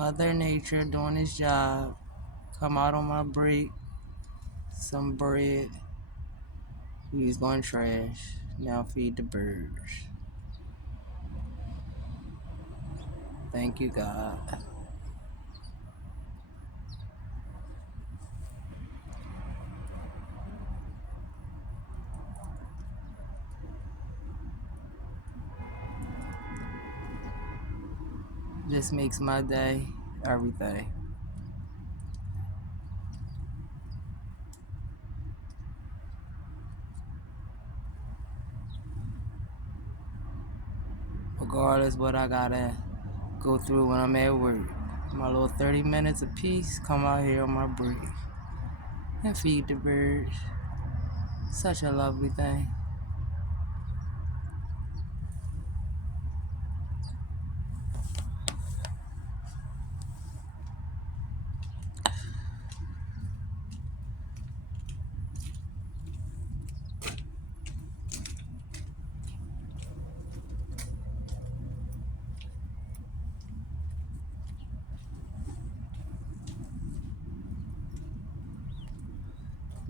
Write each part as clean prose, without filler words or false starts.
Mother Nature doing his job. Come out on my break. Some bread. He's going trash. Now feed the birds. Thank you, God. This makes my day everything. Regardless what I gotta go through when I'm at work. My little 30 minutes apiece, come out here on my break and feed the birds. Such a lovely thing.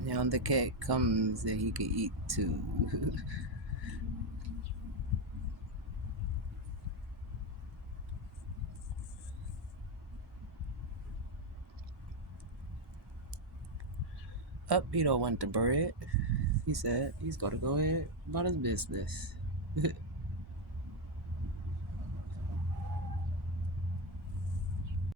Now the cat comes and he can eat too. Up, he don't want the bread. He said he's gonna go ahead about his business.